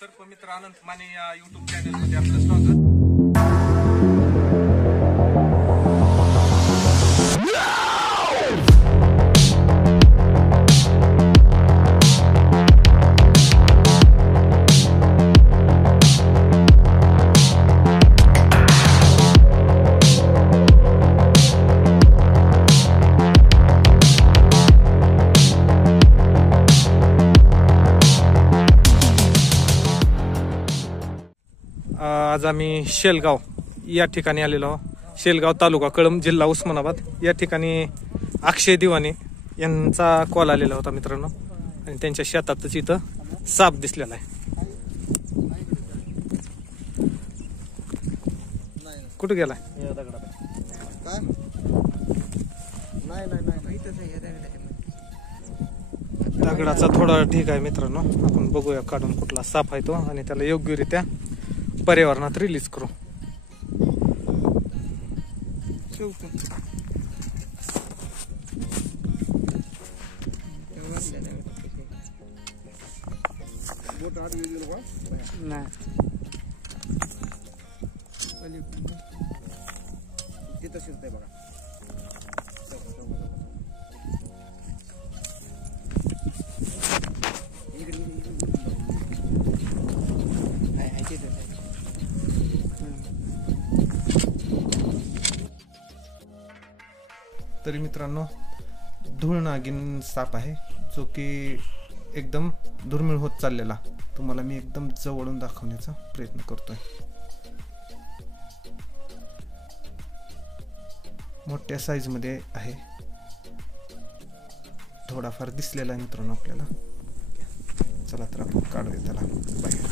सर्पमित्र अनंत माने या YouTube channel मध्ये आपलं स्वागत. आज आम्ही शेलगाव या ठिकाणी आलेलो आहोत. शेलगाव तालुका कळंब जिल्हा उस्मानाबाद या ठिकाणी अक्षय दिवाने यांचा कॉल आलेला होता मित्रांनो, आणि त्यांच्या शेतातच इथं साप दिसलेला आहे. कुठे गेलाय? दगडाचा थोडा ठीक आहे मित्रांनो, आपण बघूया काढून कुठला साप आहे तो आणि त्याला योग्यरित्या पर्यावरणात रिलीज करू. तिथं शिरतंय बघा. तरी मित्रांनो धूळ नागिन साप आहे, जो की एकदम दुर्मिळ होत चाललेला तुम्हाला मी एकदम जवळून दाखवण्याचा प्रयत्न करतोय. मोठ्या साईज मध्ये आहे, थोडाफार दिसलेला आहे मित्रांनो आपल्याला. चला तर आपण काढूया त्याला बाहेर.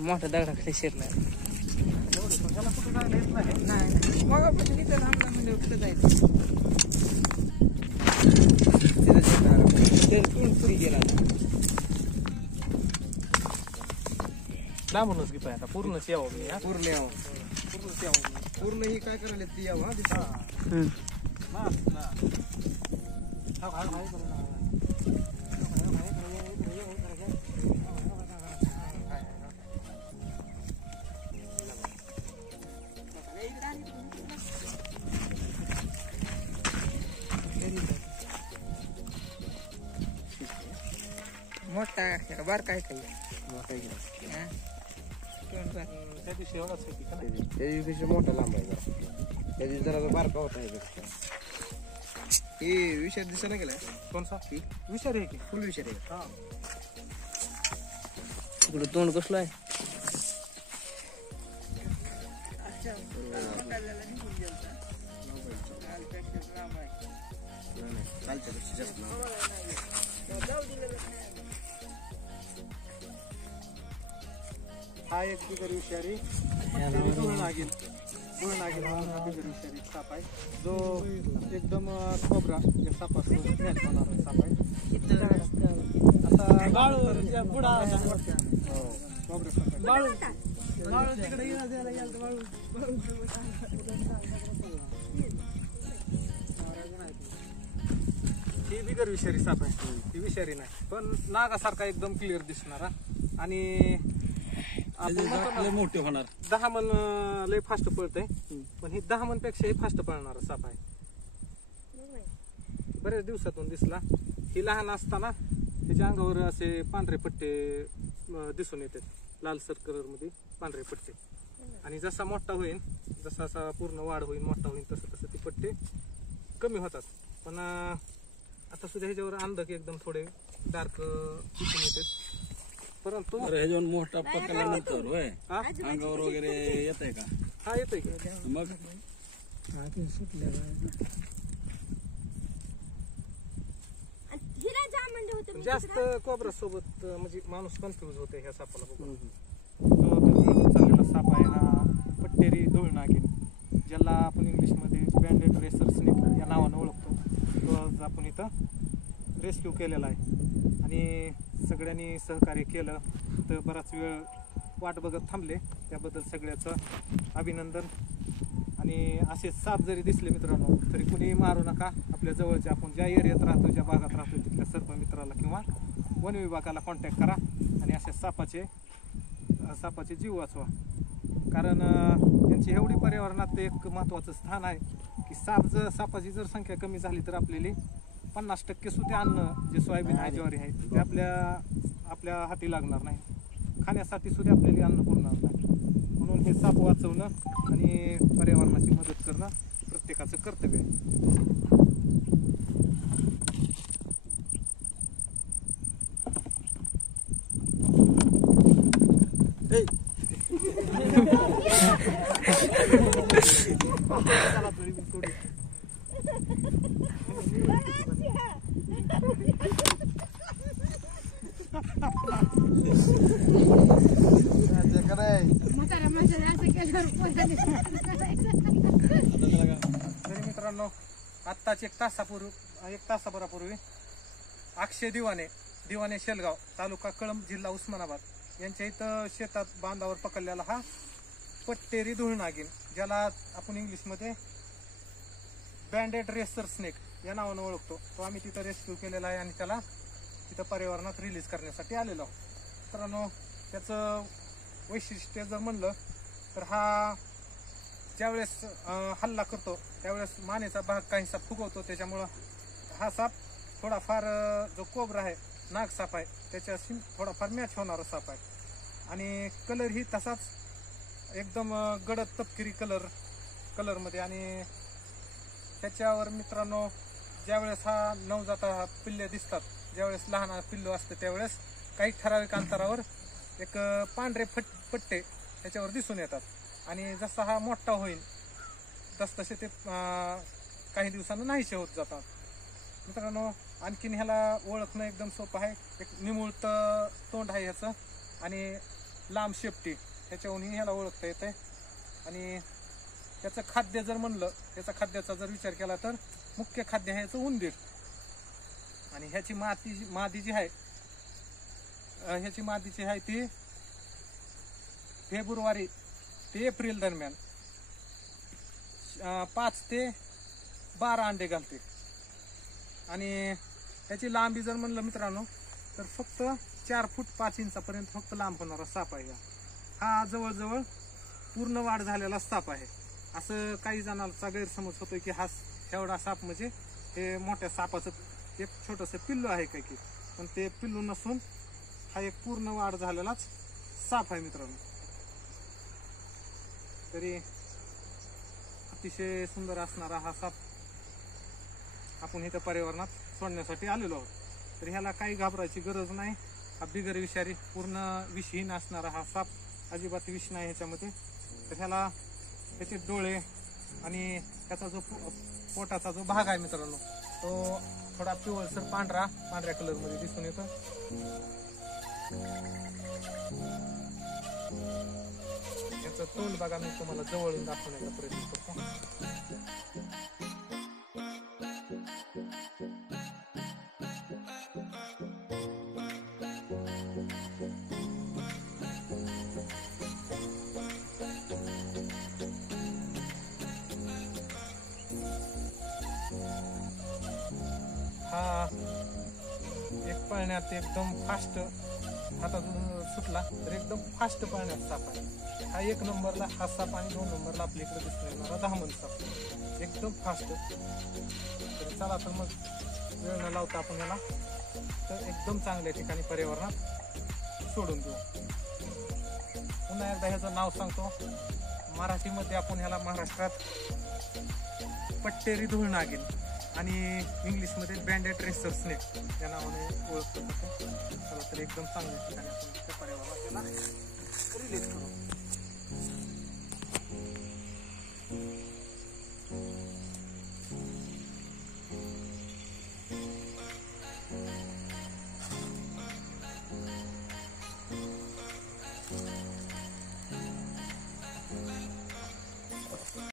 मोठ्या दगडाखाली शिरलाय. लांबूनच घेतोय आता. पूर्णच यावं मी, पूर्ण यावं, पूर्णच यावं. पूर्ण ही काय करायला ती यावं. मोठा बार काय काही त्या दिवशी एवढाच होती का? त्या दिवशी मोठा लांब आहे जरा. त्या दिवशी जरा बारका होता. हे विषार दिसायला गेलाय. कोणसा विषारी आहे की? फुल विषार आहे. हा, तिकडं तोंड कसलं आहे. हा एक बिगर विषारी धूळ नागिन हा बिगर विषारी साप आहे, जो एकदम खोबरा या सापासून ह्यात होणारा साप आहे. आता बुडा ही बिगर विषारी साप आहे. ही विषारी नाही, पण नागासारखा एकदम क्लिअर दिसणारा. आणि मोठे होणार. 10 मन लय फास्ट पळतंय, पण ही 10 मन पेक्षा फास्ट पळणारा साप आहे. बऱ्याच दिवसातून दिसला. ही लहान असताना त्याच्या अंगावर असे पांढरे पट्टे दिसून येतात, लालसर कलर मध्ये पांढरे पट्टे. आणि जसा मोठा होईल, जसा असा पूर्ण वाढ होईल, मोठा होईल, तसं तसं ते पट्टे कमी होतात. पण आता सुद्धा ह्याच्यावर अंधक एकदम थोडे डार्क दिसून येतात. परंतु ह्याच्यावर मोठा पकडल्यानंतर होय अंगावर वगैरे येत आहे का? हा येतोय की मग जास्त कोबरा सोबत म्हणजे माणूस कन्फ्युज होते ह्या सापाला बघून. जो दुर्मिळ चाललेला साप आहे हा पट्टेरी धुळनागिन, ज्याला आपण इंग्लिशमध्ये बँडेड रेसर स्नेक या नावानं ओळखतो. तो आज आपण इथं रेस्क्यू केलेला आहे आणि सगळ्यांनी सहकार्य केलं. तर बराच वेळ वाट बघत थांबले, त्याबद्दल सगळ्याचं अभिनंदन. आणि असे साप जरी दिसले मित्रांनो तरी कुणी मारू नका. आपल्या जवळच्या आपण ज्या एरियात राहतो, ज्या भागात राहतो तिथल्या सर्प मित्राला किंवा वन विभागाला कॉन्टॅक्ट करा आणि अशा सापाचे जीव वाचवा. कारण त्यांची एवढी पर्यावरणात एक महत्त्वाचं स्थान आहे की सापाची जर संख्या कमी झाली तर आपल्याला 50% सुद्धा अन्न जे सोयाबीन आहे, ज्वारी आहे ते आपल्या हाती लागणार नाही. खाण्यासाठी सुद्धा आपल्याला अन्न पुरणार नाही. म्हणून हे साप वाचवणं आणि पर्यावरणाची मदत करणं प्रत्येकाचं कर्तव्य आहे. तरी मित्रांनो आत्ताच एक तासाभरापूर्वी अक्षय दिवाने शेलगाव, तालुका कळंब, जिल्हा उस्मानाबाद यांच्या इथं शेतात बांधावर पकडलेला हा पट्टेरी धुळनागिन, ज्याला आपण इंग्लिशमध्ये बँडेड रेसर स्नेक या नावानं ओळखतो, तो आम्ही तिथं रेस्क्यू केलेला आहे आणि त्याला तिथं पर्यावरणात रिलीज करण्यासाठी आलेलो आहोत. मित्रांनो त्याचं वैशिष्ट्य जर म्हणलं तर हा ज्यावेळेस हल्ला करतो त्यावेळेस मानेचा भाग काहीसा फुगवतो. त्याच्यामुळं हा साप थोडाफार जो कोबरा आहे, नाग साप आहे, त्याच्याशी थोडाफार मॅच होणारा साप आहे. आणि कलरही तसाच एकदम गडद तपकिरी कलरमध्ये. आणि त्याच्यावर मित्रांनो ज्यावेळेस हा नवजाता पिल्ले दिसतात, ज्यावेळेस लहान पिल्लू असतं त्यावेळेस काही ठराविक अंतरावर एक पांढरे पट्टे त्याच्यावर दिसून येतात. आणि जसा हा मोठा होईल तसतसे ते काही दिवसांना नाहीसे होत जातात. मित्रांनो आणखीन ह्याला ओळखणं एकदम सोपं आहे. एक निमुळत तोंड आहे ह्याचं आणि लांब शेपटी, ह्याच्याहूनही ह्याला ओळखता येते. आणि त्याचं खाद्य जर म्हणलं, त्याचा खाद्याचा जर विचार केला तर मुख्य खाद्य आहे ह्याचं उंदीर. आणि ह्याची मादी जी आहे ती फेब्रुवारी ते एप्रिल दरम्यान 5 ते 12 अंडे घालते. आणि त्याची लांबी जर म्हणलं मित्रांनो तर फक्त 4 फूट 5 इंचापर्यंत फक्त लांब होणारा साप आहे. हा जवळजवळ पूर्ण वाढ झालेला साप आहे. असं काही जणांचा गैरसमज होतोय की हा एवढा साप म्हणजे हे मोठ्या सापाचं एक छोटंसं पिल्लू आहे काय की, पण ते पिल्लू नसून हा एक पूर्ण वाढ झालेलाच साप आहे मित्रांनो. तरी अतिशय सुंदर असणारा हा साप आपण इथं पर्यावरणात सोडण्यासाठी आलेलो आहोत. तर ह्याला काही घाबरायची गरज नाही. हा बिगर विषारी पूर्ण विषहीन असणारा हा साप, अजिबात विष नाही ह्याच्यामध्ये. तर ह्याला त्याचे डोळे आणि त्याचा जो पोटाचा जो भाग आहे मित्रांनो तो थोडा पिवळसर पांढऱ्या कलरमध्ये दिसून येतो. याचं तोंड बघा, मी तुम्हाला जवळून दाखवण्याचा प्रयत्न करतो. हा एक पळण्यात एकदम फास्ट, हातातून सुटला तर एकदम फास्ट पळण्यात साप आहे. हा 1 नंबरला हा साप आणि 2 नंबरला आपल्या इकडे दिसून येणारा दहामन साप, एकदम फास्ट. तर चला तर मग वेळ न लावता आपण याला तर एकदम चांगल्या ठिकाणी पर्यावरणात सोडून देऊ. पुन्हा एकदा ह्याचं नाव सांगतो. मराठीमध्ये आपण ह्याला महाराष्ट्रात पट्टेरी धुळनागिन आणि इंग्लिशमध्ये बँडेड रेसर स्नेक या नावाने ओळखतो. चला तर एकदम चांगल्या ठिकाणी आपण त्या पर्यावरणात